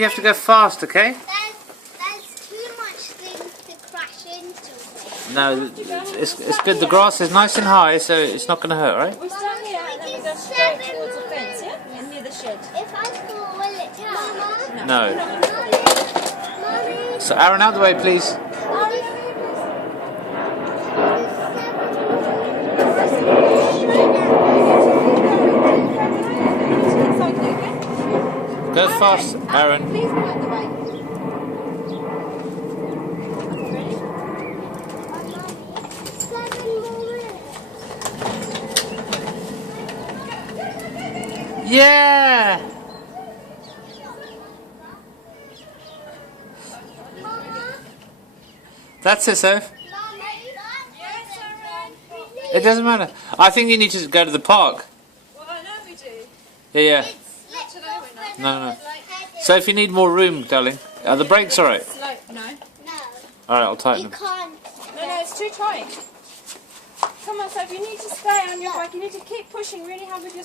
You have to go fast, okay? There's too much things to crash into. No, it's good. The grass is nice and high, so it's not going to hurt, right? We start here and then we go straight towards the fence, yeah? And near the shed. If I fall, will it count? No. Mommy. So Aaron, out the way, please. Go fast, Aaron. Please go out the way. Yeah! That's it, Soph. It doesn't matter. I think you need to go to the park. Well, I know we do. Yeah. Not today we're not. No. So if you need more room, darling. Are the brakes alright? Slow. No. No. Alright, I'll tighten You them. can't. No, it's too tight. Come on, Soph, you need to stay on your bike. You need to keep pushing really hard with your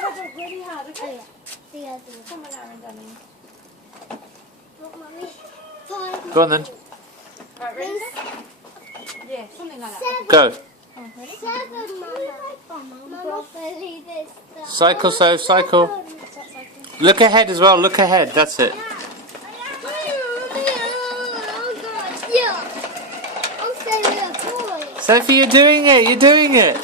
pedal really hard, okay? The other one. Come on, Aaron, darling. Look, Mommy. 5. Go on then. Right, ready? Yeah, something like that. Go. Come on, ready? 7, Mama. Broccoli, this stuff. Cycle, Soph, cycle. Start cycling. Look ahead as well, look ahead. That's it. Oh, God. Yeah. I'm saying, look, boy. Sophie, you're doing it. You're doing it.